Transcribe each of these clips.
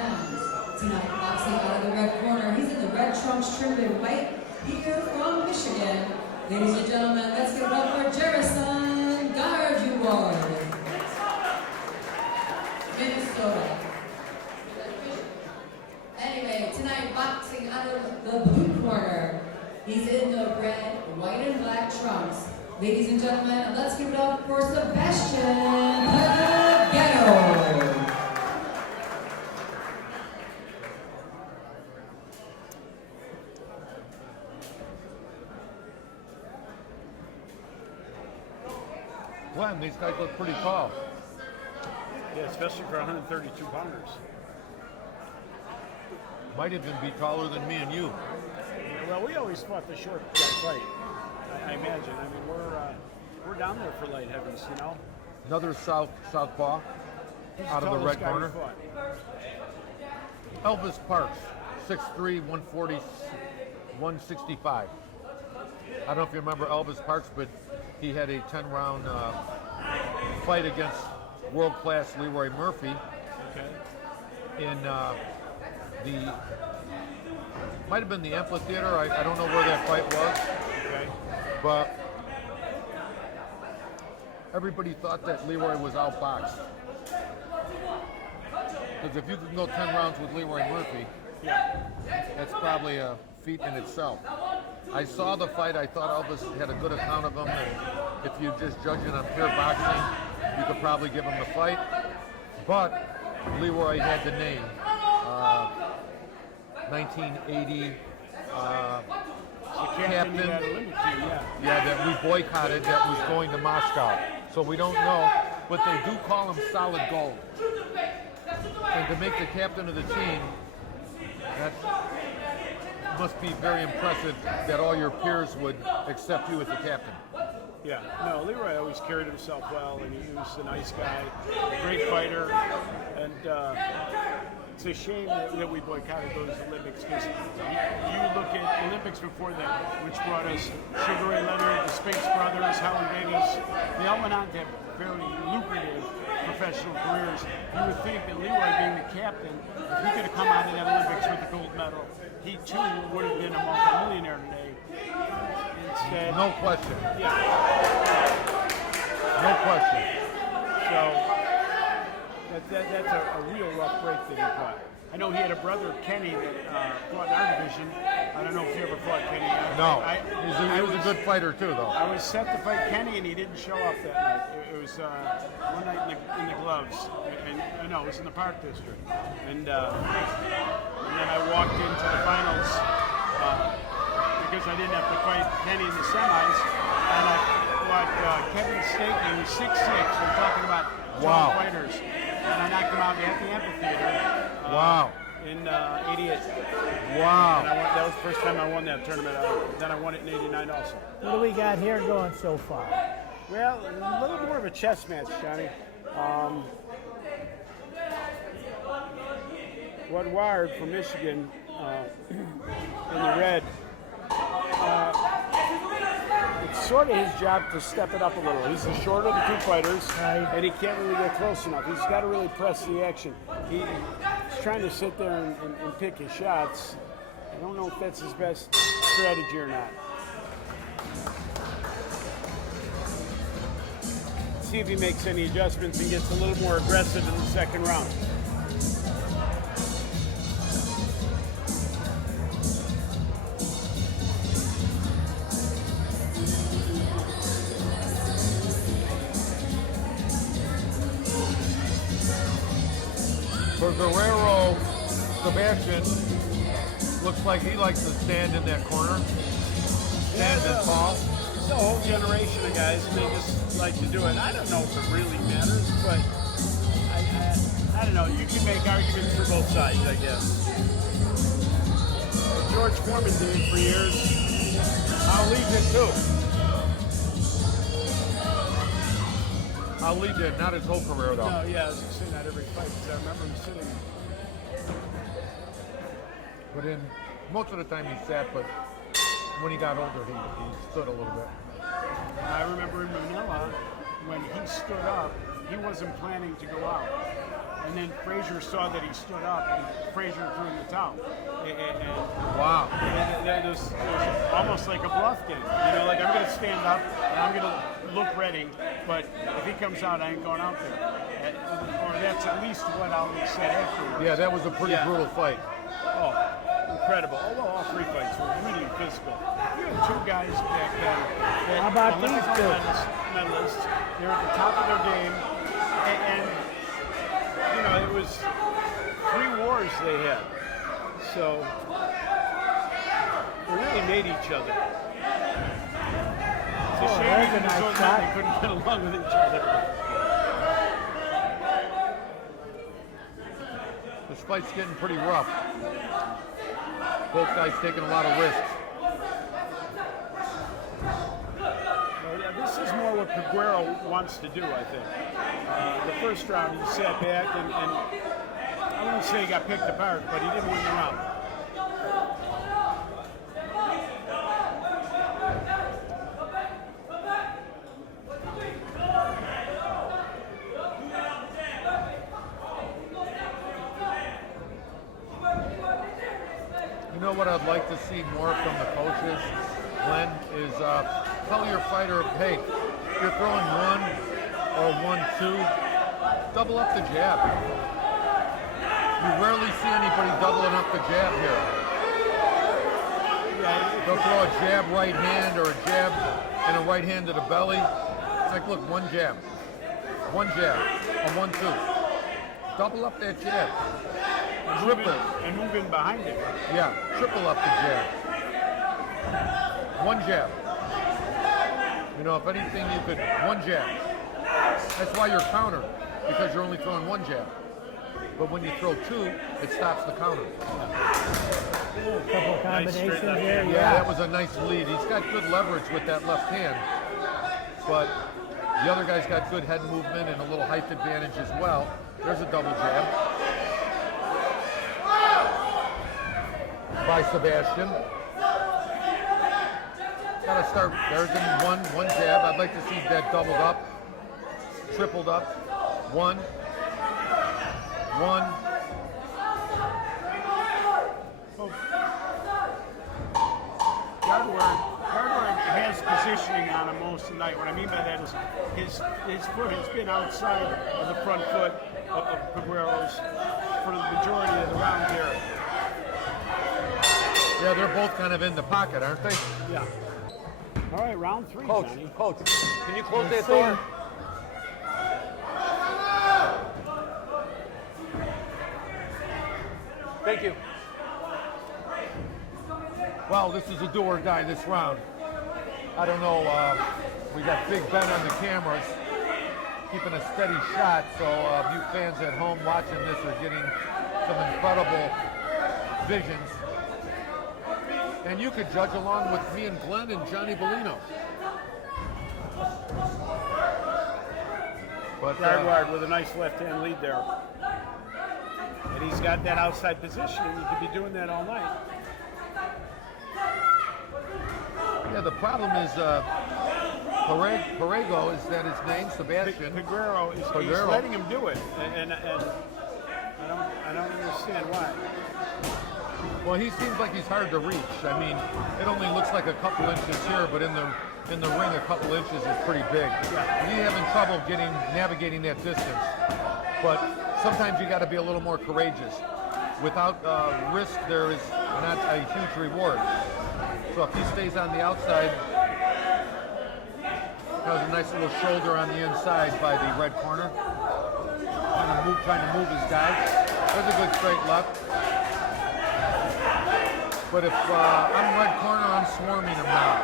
pounds. Tonight, boxing out of the red corner, he's in the red trunks trimmed in white, here from Michigan. Ladies and gentlemen, let's give it up for Jeroson Garduward, Minnesota. Anyway, tonight, boxing out of the blue corner, he's in the red, white, and black trunks. Ladies and gentlemen, let's give it up for Sebastian Peguero. Glenn, these guys look pretty tall. Yeah, especially for 132 pounders. Might even be taller than me and you. Yeah, well, we always fought the short guy fight. I imagine. I mean, we're down there for light heavies, you know. Another southpaw out of the red corner. Elvis Parks, 6'3", 140, 165. I don't know if you remember Elvis Parks, but he had a 10-round fight against world-class Leroy Murphy. Okay. In the might have been the amphitheater. I don't know where that fight was. Okay. But everybody thought that Leroy was outboxed. Because if you can go 10 rounds with Leroy Murphy, Yeah. that's probably a feat in itself. I saw the fight. I thought Elvis had a good account of him. And if you just judge it on pure boxing, you could probably give him the fight. But Leroy had the name. 1980 captain. Yeah, that we boycotted, that was going to Moscow. So we don't know, but they do call him solid gold. And to make the captain of the team, that must be very impressive that all your peers would accept you as the captain. Yeah, no, Leroy always carried himself well, and he was a nice guy, great fighter, and it's a shame that we boycotted those Olympics, because you look at Olympics before that, which brought us Sugar Ray Leonard, the Spinks brothers, Helen Davis. They all went on to have very lucrative professional careers. You would think that Leroy, being the captain, if he could have come out of that Olympics with a gold medal, he too would have been a multimillionaire today. Instead, No question. yeah. No question. So that's a real rough break that he caught. I know he had a brother, Kenny, that fought in our division. I don't know if you ever fought Kenny. No, he was a good fighter too, though. I was set to fight Kenny, and he didn't show up that night. It was one night in the gloves, and no, it was in the Park District. And then I walked into the finals because I didn't have to fight Kenny in the semis, and I fought Kevin Staken, 6'6". We're talking about tall fighters, and I knocked him out at the amphitheater. Wow. In 88. Wow. And that was the first time I won that tournament. Then I won it in 89 also. What do we got here going so far? Well, a little more of a chess match, Johnny. Garduward from Michigan in the red. It's sort of his job to step it up a little. He's the shorter of the two fighters, and he can't really get close enough. He's got to really press the action. He's trying to sit there and pick his shots. I don't know if that's his best strategy or not. See if he makes any adjustments and gets a little more aggressive in the second round. For Guerrero, Sebastian looks like he likes to stand in that corner, stand and tall. It's a whole generation of guys, and they just like to do it. I don't know if it really matters, but I don't know. You can make arguments for both sides, I guess. George Foreman did it for years. Ali did too. Ali did, not his whole career though. No, yeah, I was saying that every fight, because I remember him sitting. But in most of the time he sat, but when he got older, he stood a little bit. I remember in Manila, when he stood up, he wasn't planning to go out. and then Frazier saw that he stood up, and Frazier threw in the towel. Wow. It was almost like a bluff game. You know, like I'm going to stand up and I'm going to look ready, but if he comes out, I ain't going out there. Or that's at least what I'll say afterwards. Yeah, that was a pretty brutal fight. Oh, incredible. Although all three fights were really physical. You had two guys back then that How about Olympic these two? medalists. They were at the top of their game, and you know, it was 3 wars they had. So they really made each other. It's a shame there's even a nice so that shot. they couldn't get along with each other. This fight's getting pretty rough. Both guys taking a lot of risks. Well, yeah, this is more what Peguero wants to do, I think. The first round, he sat back and I wouldn't say he got picked apart, but he didn't win the round. You know what I'd like to see more from the coaches, Glenn, is tell your fighter, hey, you're throwing 1 or 1-2, double up the jab. You rarely see anybody doubling up the jab here. They'll throw a jab right hand or a jab and a right hand to the belly. It's like, look, 1 jab, a 1-2. Double up that jab. Triple. And move in behind it. Yeah, triple up the jab. 1 jab. You know, if anything, you could 1 jab. That's why you're countered, because you're only throwing 1 jab. But when you throw 2, it stops the counter. A couple of combinations left there, hand. Yeah, that was a nice lead. He's got good leverage with that left hand, but the other guy's got good head movement and a little height advantage as well. There's a double jab by Sebastian. Gotta start. There's one jab. I'd like to see that doubled up, tripled up. 1. Garduward has positioning on him most of the night. What I mean by that is his foot has been outside of the front foot of Peguero's for the majority of the round here. Yeah, they're both kind of in the pocket, aren't they? Yeah. All right, round 3, Johnny. Coach, can you close that see. door? Thank you. Well, this is a do or die this round. I don't know, we got Big Ben on the cameras, keeping a steady shot, so you fans at home watching this are getting some incredible visions. And you could judge along with me and Glenn and Johnny Bellino. But Garduward with a nice left-hand lead there. And he's got that outside position, and he could be doing that all night. yeah, the problem is Peguero, is that his name, Sebastian? Peguero is he's letting him do it, and I don't understand why. Well, he seems like he's hard to reach. I mean, it only looks like a couple inches here, but in the ring, a couple inches is pretty big. He's having trouble navigating that distance. But sometimes you got to be a little more courageous. Without risk, there is not a huge reward. So if he stays on the outside, has a nice little shoulder on the inside by the red corner, trying to move his guy. There's a good straight left. But if I'm red corner, I'm swarming him now.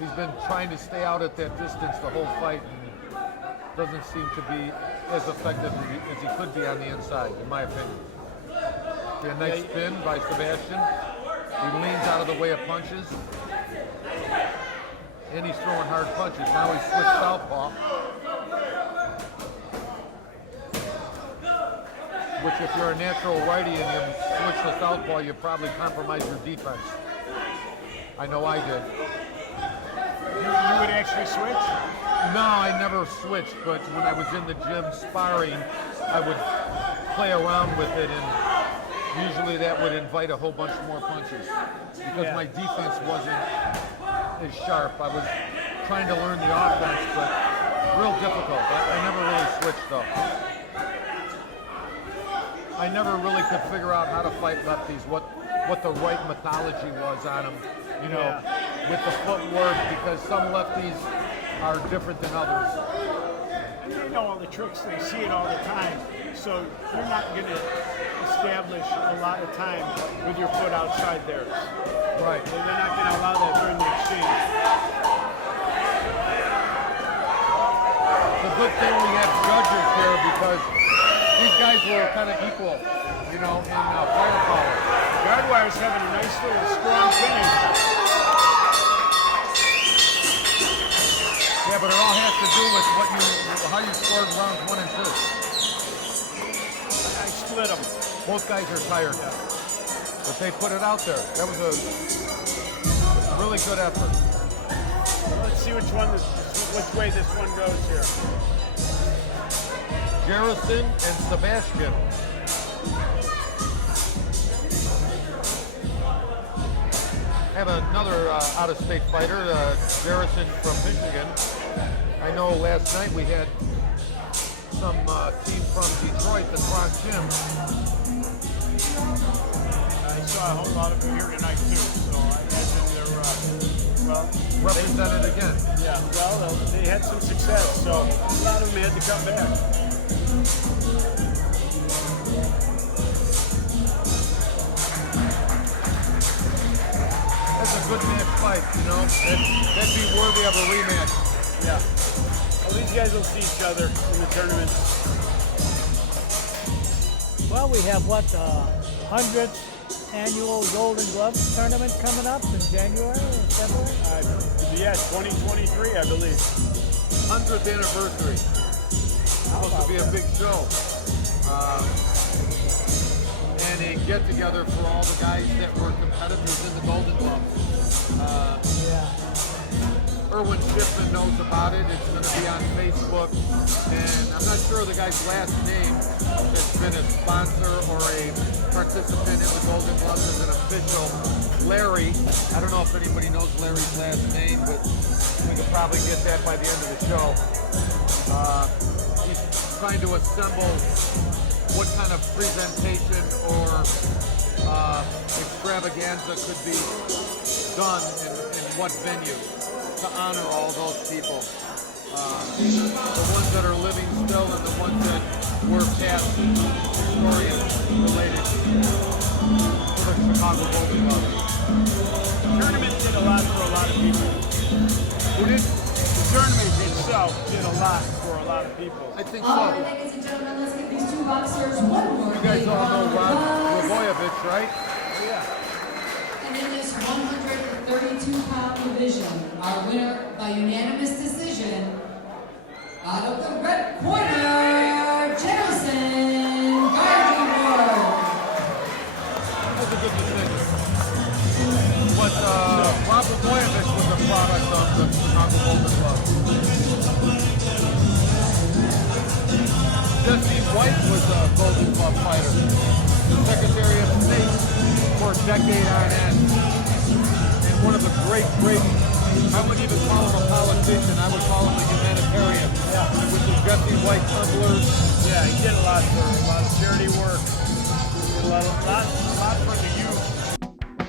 He's been trying to stay out at that distance the whole fight and doesn't seem to be as effective as he could be on the inside, in my opinion. A nice spin by Sebastian. He leans out of the way of punches. And he's throwing hard punches. Now he's switched southpaw. Which, if you're a natural righty and you switch to southpaw, you probably compromise your defense. I know I did. You would actually switch? No, I never switched, but when I was in the gym sparring, I would play around with it, and usually that would invite a whole bunch more punches because my defense wasn't as sharp. I was trying to learn the offense, but real difficult. I never really switched though. I never really could figure out how to fight lefties, what the right methodology was on them, you know, with the footwork, because some lefties are different than others. And they know all the tricks, they see it all the time, so you're not going to establish a lot of time with your foot outside theirs. Right. So they're not going to allow that during the exchange. It's a good thing we have judges here because these guys were kind of equal, you know, in firepower. Garduward's having a nice little strong finish. Yeah, but it all has to do with how you scored rounds 1 and 2. I split them. Both guys are tired, but they put it out there. That was a really good effort. Let's see which way this one goes here. Jeroson and Sebastian. I have another out-of-state fighter, Jeroson from Michigan. I know last night we had some team from Detroit, the Tron Gym. I saw a whole lot of them here tonight too, so I imagine they're Represented again. Yeah, well, they had some success, so a lot of them had to come back. That's a good match fight, you know. That'd be worthy of a rematch. Yeah. Well, these guys will see each other in the tournament. Well, we have what, 100th annual Golden Gloves tournament coming up in January or February? Yeah, 2023, I believe. 100th anniversary. Supposed to be a big show. And a get-together for all the guys that were competitors in the Golden Gloves. Erwin Shipman knows about it. It's going to be on Facebook. And I'm not sure the guy's last name that's been a sponsor or a participant in the Golden Gloves as an official. Larry, I don't know if anybody knows Larry's last name, but we could probably get that by the end of the show. He's trying to assemble what kind of presentation or extravaganza could be done in what venue to honor all those people. The ones that are living still and the ones that were past historians related to the Chicago Golden Gloves. The tournament did a lot for a lot of people. Who did? The tournament itself did a lot for a lot of people. I think All right, so. ladies and gentlemen, let's give these two boxers one more. You guys big all know round of Rod applause. Raboyevich, right? And in this 132-pound division, our winner by unanimous decision, out of the red corner, Jeroson, Garduward. That's a good decision. But Rod Raboyevich was a product of the Chicago Golden Gloves. Jesse White was a Golden Glove fighter, the Secretary of State for a decade on end, and one of the great, I wouldn't even call him a politician, I would call him a humanitarian, with the Jesse White tumblers. Yeah, he did a lot of charity work, did a lot for the youth.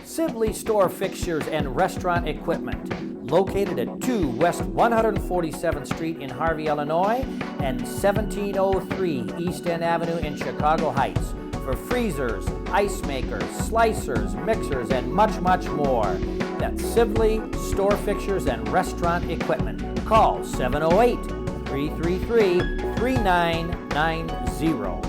Sibley Store Fixtures and Restaurant Equipment, located at 2 West 147th Street in Harvey, Illinois, and 1703 East End Avenue in Chicago Heights, for freezers, ice makers, slicers, mixers, and much, much more. That's Sibley Store Fixtures and Restaurant Equipment. Call 708-333-3990.